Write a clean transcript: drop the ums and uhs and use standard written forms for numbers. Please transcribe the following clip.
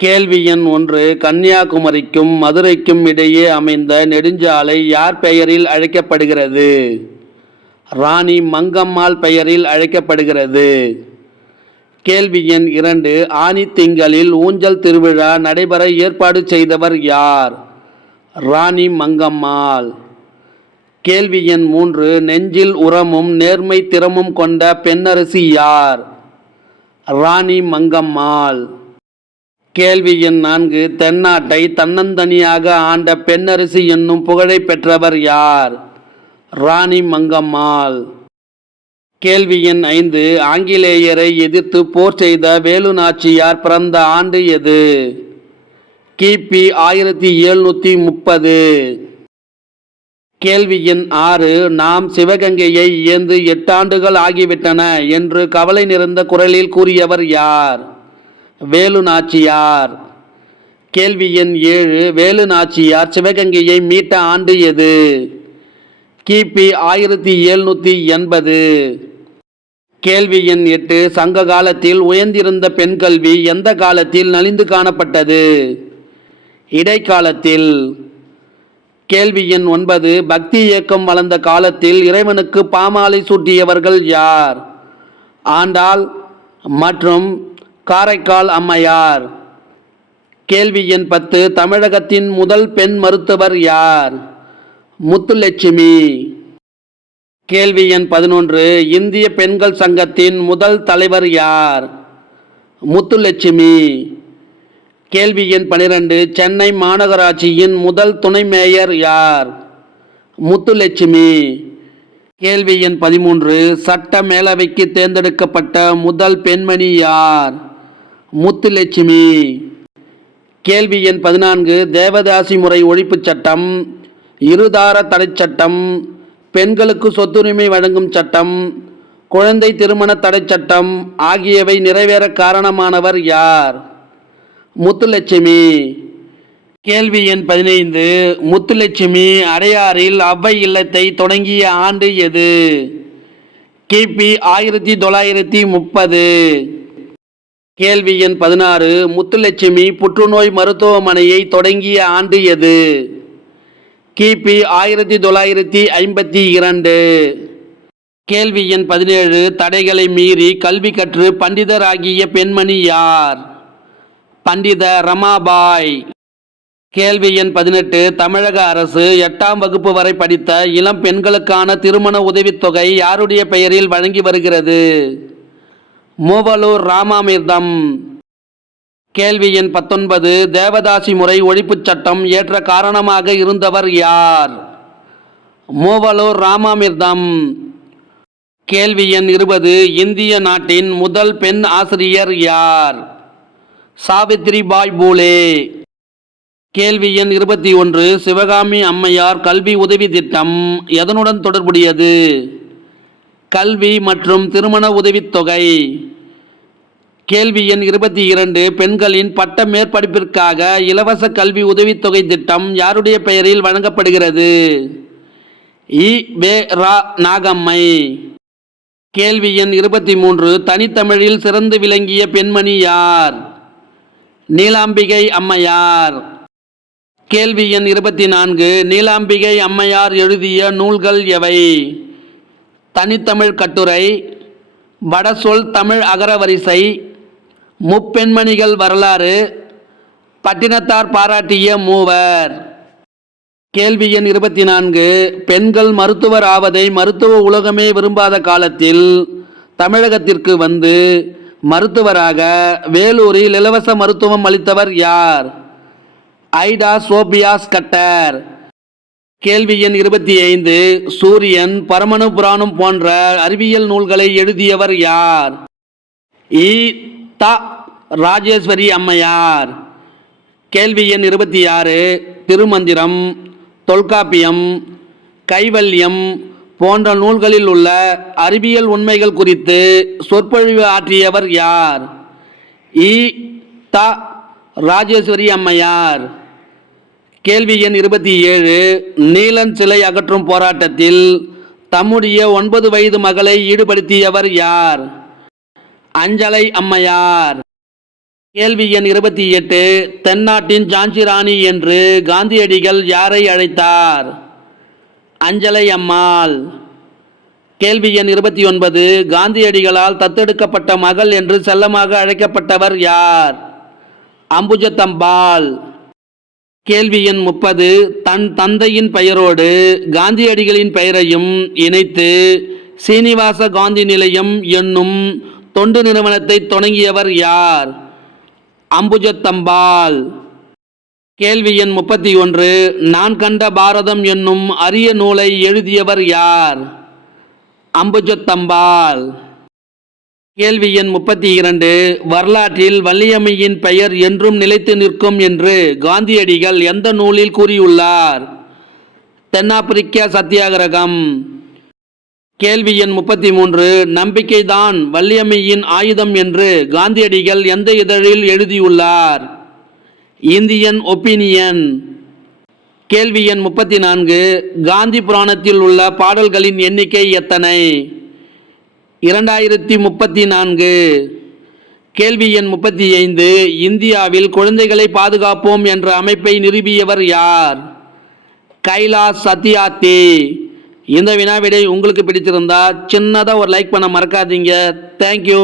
கேள்வி எண் 1. கன்னியாகுமரிக்கும் மதுரைக்கும் இடையே அமைந்த நெடுஞ்சாலை யார் பெயரில் அழைக்கப்படுகிறது? ராணி மங்கம்மாள் பெயரில் அழைக்கப்படுகிறது. கேள்வி எண் 2. ஆனித்திங்களில் ஊஞ்சல் திருவிழா நடைபெற ஏற்பாடு செய்தவர் யார்? ராணி மங்கம்மாள். கேள்வி எண் 3. நெஞ்சில் உரமும் நேர்மை திறமும் கொண்ட பெண்ணரசி யார்? ராணி மங்கம்மாள். கேள்வி எண் 4. தென்னாட்டை தன்னந்தனியாக ஆண்ட பெண்ணரசி என்னும் புகழை பெற்றவர் யார்? ராணி மங்கம்மாள். கேள்வி எண் 5. ஆங்கிலேயரை எதிர்த்து போர் செய்த வேலு நாச்சியார் பிறந்த ஆண்டு எது? கிபி 1730. கேள்வி எண் 6. நாம் சிவகங்கையை இழந்து 8 ஆண்டுகள் ஆகிவிட்டன என்று கவலை நிறைந்த குரலில் கூறியவர் யார்? வேலு நாச்சியார். கேள்வி எண் 7. வேலு நாச்சியார் சிவகங்கையை மீட்ட ஆண்டு எது? கிபி 1780. கேள்வி எண் 8. சங்க காலத்தில் உயர்ந்திருந்த பெண் கல்வி எந்த காலத்தில் நலிந்து காணப்பட்டது? இடைக்காலத்தில். கேள்வி எண் 9. பக்தி இயக்கம் வளர்ந்த காலத்தில் இறைவனுக்கு பாமாலை சூட்டியவர்கள் யார்? ஆண்டாள் மற்றும் காரைக்கால் அம்மையார். கேள்வி எண் 10. தமிழகத்தின் முதல் பெண் மருத்துவர் யார்? முத்துலட்சுமி. கேள்வி எண் 11. இந்திய பெண்கள் சங்கத்தின் முதல் தலைவர் யார்? முத்துலட்சுமி. கேள்வி எண் 12. சென்னை மாநகராட்சியின் முதல் துணை மேயர் யார்? முத்துலட்சுமி. கேள்வி எண் 13. சட்ட மேலவைக்கு தேர்ந்தெடுக்கப்பட்ட முதல் பெண்மணி யார்? முத்துலட்சுமி. கேள்வி எண் 14. தேவதாசி முறை ஒழிப்புச் சட்டம், இருதார தடை சட்டம், பெண்களுக்கு சொத்துரிமை வழங்கும் சட்டம், குழந்தை திருமண தடை சட்டம் ஆகியவை நிறைவேற காரணமானவர் யார்? முத்துலட்சுமி. கேள்வி எண் 15. முத்துலட்சுமி அடையாறில் அவ்வை இல்லத்தை தொடங்கிய ஆண்டு எது? கிபி 1930. கேள்வி எண் 16. முத்துலட்சுமி புற்றுநோய் மருத்துவமனையை தொடங்கிய ஆண்டு எது? கிபி 1952. கேள்வி எண் 17. தடைகளை மீறி கல்வி கற்று பண்டிதராகிய பெண்மணி யார்? பண்டித ரமாபாய். கேள்வி எண் 18. தமிழக அரசு 8ஆம் வகுப்பு வரை படித்த இளம் பெண்களுக்கான திருமண உதவித்தொகை யாருடைய பெயரில் வழங்கி வருகிறது? மூவலூர் ராமாமிர்தம். கேள்வி எண் 19. தேவதாசி முறை ஒழிப்புச் சட்டம் இயற்ற காரணமாக இருந்தவர் யார்? மூவலூர் ராமாமிர்தம். கேள்வி எண் 20. இந்திய நாட்டின் முதல் பெண் ஆசிரியர் யார்? சாவித்ரிபாய் பூலே. கேள்வி எண் 21. சிவகாமி அம்மையார் கல்வி உதவி திட்டம் எதனுடன் தொடர்புடையது? கல்வி மற்றும் திருமண உதவித்தொகை. கேள்வி எண் 22. பெண்களின் பட்ட மேற்படிப்பிற்காக இலவச கல்வி உதவித்தொகை திட்டம் யாருடைய பெயரில் வழங்கப்படுகிறது? வே.ரா. நாகம்மை. கேள்வி எண் 23. தனித்தமிழில் சிறந்து விளங்கிய பெண்மணி யார்? நீலாம்பிகை அம்மையார். கேள்வி எண் 24. நீலாம்பிகை அம்மையார் எழுதிய நூல்கள் எவை? தனித்தமிழ் கட்டுரை, வடசொல் தமிழ் அகரவரிசை, முப்பெண்மணிகள் வரலாறு, பட்டினத்தார் பாராட்டிய மூவர். கேள்வி எண் 24. பெண்கள் மருத்துவர் ஆவதை மருத்துவ உலகமே விரும்பாத காலத்தில் தமிழகத்திற்கு வந்து மருத்துவராக வேலூரில் இலவச மருத்துவம் அளித்தவர் யார்? ஐடா சோபியா ஸ்கட்டர். கேள்வி எண் 25. சூரியன், பரமணு புராணம் போன்ற அறிவியல் நூல்களை எழுதியவர் யார்? த. ராஜேஸ்வரி அம்மையார். கேள்வி எண் 26. திருமந்திரம், தொல்காப்பியம், கைவல்யம் போன்ற நூல்களில் உள்ள அறிவியல் உண்மைகள் குறித்து சொற்பொழிவு ஆற்றியவர் யார்? த. ராஜேஸ்வரி அம்மையார். கேள்வி எண் 27. நீலன் சிலை அகற்றும் போராட்டத்தில் தம்முடைய 9 வயது மகளை ஈடுபடுத்தியவர் யார்? அஞ்சலை அம்மையார். கேள்வி எண் 28. தென்னாட்டின் ஜான்சி ராணி என்று காந்தியடிகள் யாரை அழைத்தார்? அஞ்சலை அம்மாள். கேள்வி எண் 29. காந்தியடிகளால் தத்தெடுக்கப்பட்ட மகள் என்று செல்லமாக அழைக்கப்பட்டவர் யார்? அம்புஜத்தம்பாள். கேள்வி எண் 30. தன் தந்தையின் பெயரோடு காந்தியடிகளின் பெயரையும் இணைத்து சீனிவாச காந்தி நிலையம் என்னும் தொண்டு நிறுவனத்தை தொடங்கியவர் யார்? அம்புஜத்தம்பாள். கேள்வி எண் 31. நான் கண்ட பாரதம் என்னும் அரிய நூலை எழுதியவர் யார்? அம்புஜத்தம்பாள். கேள்வி எண் 32. வரலாற்றில் வள்ளியம்மையின் பெயர் என்றும் நிலைத்து நிற்கும் என்று காந்தியடிகள் எந்த நூலில் கூறியுள்ளார்? தென்னாப்பிரிக்க சத்தியாகிரகம். கேள்வி எண் 33. நம்பிக்கைதான் வள்ளியம்மையின் ஆயுதம் என்று காந்தியடிகள் எந்த இதழில் எழுதியுள்ளார்? Indian opinion. கேள்வி எண் 34. காந்தி புராணத்தில் உள்ள பாடல்களின் எண்ணிக்கை எத்தனை? 2034. கேள்வி எண் 35. இந்தியாவில் குழந்தைகளை பாதுகாப்போம் என்ற அமைப்பை நிறுவியவர் யார்? கைலாஷ் சத்யார்த்தி. இந்த வினாவிடை உங்களுக்கு பிடிச்சிருந்தா சின்னதாக ஒரு லைக் பண்ண மறக்காதீங்க. தேங்க்யூ.